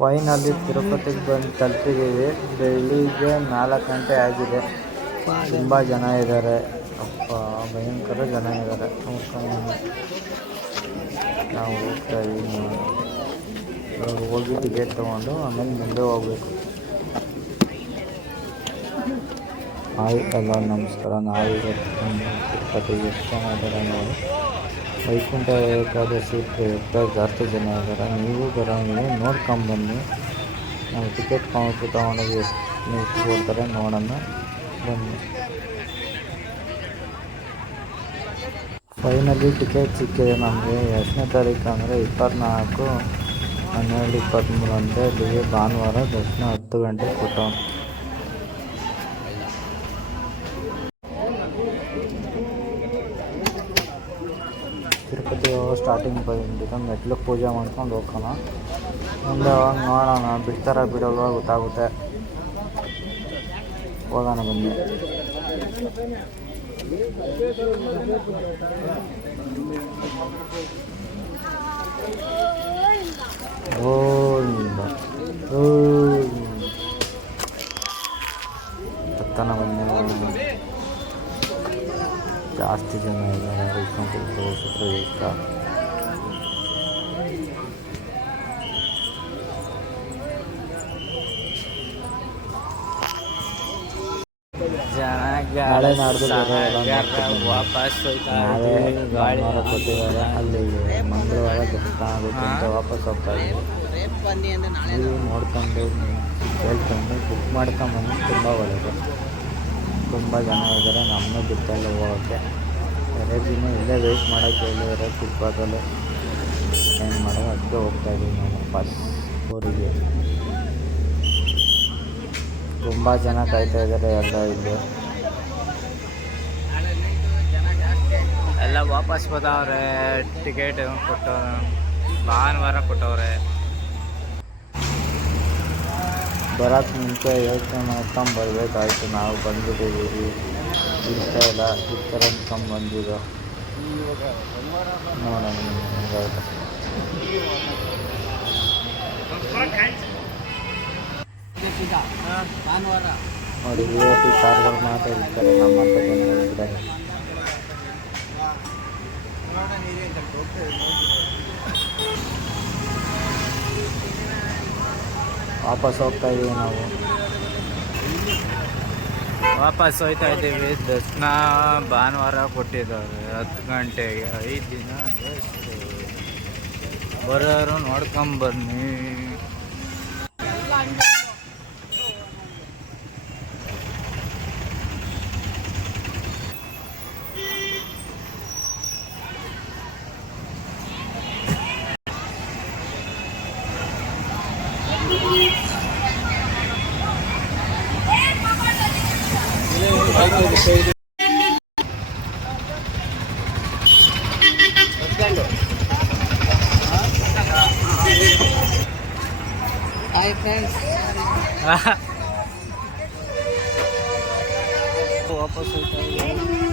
Finally ತಿರುಪತಿಗೆ ಬಂದು ತಲುಪಿದ್ದೀವಿ. ಬೆಳಿಗ್ಗೆ 4 ಗಂಟೆ ಆಗಿದೆ. ತುಂಬ ಜನ ಇದ್ದಾರೆ. ಅಪ್ಪ ಭಯಂಕರ ಜನ ಇದ್ದಾರೆ. ನಾವು ಹೋಗ್ತಾ ಇದ್ದೀವಿ. ಹೋಗಿ ಟಿಕೆಟ್ ತೊಗೊಂಡು ಆಮೇಲೆ ಮುಂದೆ ಹೋಗ್ಬೇಕು. ಹಾಯ್ ಎಲ್ಲ ನಮಸ್ಕಾರ. ತಿರುಪತಿಗೆ ಎಷ್ಟು ಜನ ಇದ್ದಾರೆ ನೋಡಿ. ವೈಕುಂಠ ಏಕಾದಶಿ ಪ್ರಯುಕ್ತ ಜಾಸ್ತಿ ಜನ ಇದ್ದಾರೆ. ನೀವು ಬರೋಂಗಿಲ್ಲ, ನೋಡ್ಕೊಂಬನ್ನಿ. ನಾವು ಟಿಕೆಟ್ ಕೌಂಟ್ರ್ ತೊಗೊಂಡೋಗಿ ಎಷ್ಟು ಕೊಡ್ತಾರೆ ನೋಡೋಣ ಬನ್ನಿ. ಫೈನಲಿ ಟಿಕೆಟ್ ಸಿಕ್ಕಿದೆ ನಮಗೆ. ಎಷ್ಟನೇ ತಾರೀಕು ಅಂದರೆ 24/12/23 ಅಂದರೆ ಬೆಳಿಗ್ಗೆ ಭಾನುವಾರ ದರ್ಶನ 10 ಗಂಟೆಗೆ ಕೊಟ್ಟವನು. ತಿರುಪತಿ ಸ್ಟಾರ್ಟಿಂಗ್ ಬಂದಿದ್ದು ಮೆಟ್ಲು ಪೂಜೆ ಮಾಡ್ಕೊಂಡು ಹೋಗೋಣ. ಮುಂದೆ ಹೋಗಿ ನೋಡೋಣ, ಬಿಡ್ತಾರ ಬಿಡಲ್ವ ಗೊತ್ತಾಗುತ್ತೆ. ಹೋಗೋಣ ಬನ್ನಿ. ಹತ್ತನ ಬನ್ನಿ. ಜಾಸ್ತಿ ಜನ ಇದ್ದಾರೆ. ವೈಕುಂಠ ಪ್ರಯುಕ್ತ ನಾಳೆ ನಾಡ್ದು ವಾಪಸ್ ನಾಳೆ ಭಾನುವಾರ ಕೊಟ್ಟಿದ್ದಾರೆ. ಅಲ್ಲಿ ಮಂಗಳವಾರ ದರ್ಶನ ಆಗುತ್ತೆ ಅಂತ ವಾಪಸ್ ಹೋಗ್ತಾ ಇದ್ದೀವಿ. ನೀವು ನೋಡ್ಕೊಂಡು ಹೇಳ್ಕೊಂಡು ಬುಕ್ ಮಾಡ್ಕೊಂಬಂದು ತುಂಬ ಒಳ್ಳೆಯದು. ತುಂಬ ಜನ ಇದ್ದಾರೆ. ನಮ್ಮನ್ನೂ ಬಿಟ್ಟಲ್ಲ ಹೋಗೋಕ್ಕೆ. ಎರಡು ದಿನ ಇಲ್ಲೇ ವೆಯ್ಟ್ ಮಾಡೋಕ್ಕೆ ಹೇಳಿದ್ದಾರೆ ಫುಟ್ಪಾತಲ್ಲಿ. ಏನು ಮಾಡೋದು, ಅದಕ್ಕೆ ಹೋಗ್ತಾ ಇದ್ದೀವಿ ನಾವು ವಾಪಸ್ ಊರಿಗೆ. ತುಂಬ ಜನ ಕಾಯ್ತಾ ಇದ್ದಾರೆ ಎಲ್ಲ ಇಲ್ಲಿ. ಎಲ್ಲ ವಾಪಸ್ ಬಂದವ್ರೆ. ಟಿಕೆಟ್ ಕೊಟ್ಟವ್ರೆ, ಭಾನುವಾರ ಕೊಟ್ಟವ್ರೆ. ಬರೋಕ್ಕೆ ಮುಂಚೆ ಯೋಚನೆ ಮಾಡ್ಕೊಂಡು ಬರಬೇಕಾಯ್ತು. ನಾವು ಬಂದುಬಿಟ್ಟಿದ್ದೀವಿ. ಇಷ್ಟ ಇಲ್ಲ ಈ ಥರ ಅಂದ್ಕೊಂಡು ಬಂದಿದ್ದು. ನೋಡೋಣ ಹೆಂಗಾಗುತ್ತೆ. ನೋಡಿ VIP ಕಾರ್ಗಳು ಮಾತ್ರ ಇರ್ತಾರೆ. ನಮ್ಮಂಥ ಜನ ಇರ್ತಾರೆ. ವಾಪಸ್ ಹೋಗ್ತಾ ಇದ್ದೀವಿ ನಾವು. ವಾಪಸ್ ಹೋಗ್ತಾ ಇದ್ದೀವಿ. ದರ್ಶನ ಭಾನುವಾರ ಕೊಟ್ಟಿದ್ದಾರೆ 10 ಗಂಟೆಗೆ. 5 ದಿನ ಎಷ್ಟು ಬರೋರು ನೋಡ್ಕೊಂಬನ್ನಿ. Hi friends. ವಾಪಸ್ ಹೋಗ್ತಾ ಇದ್ದೀವಿ.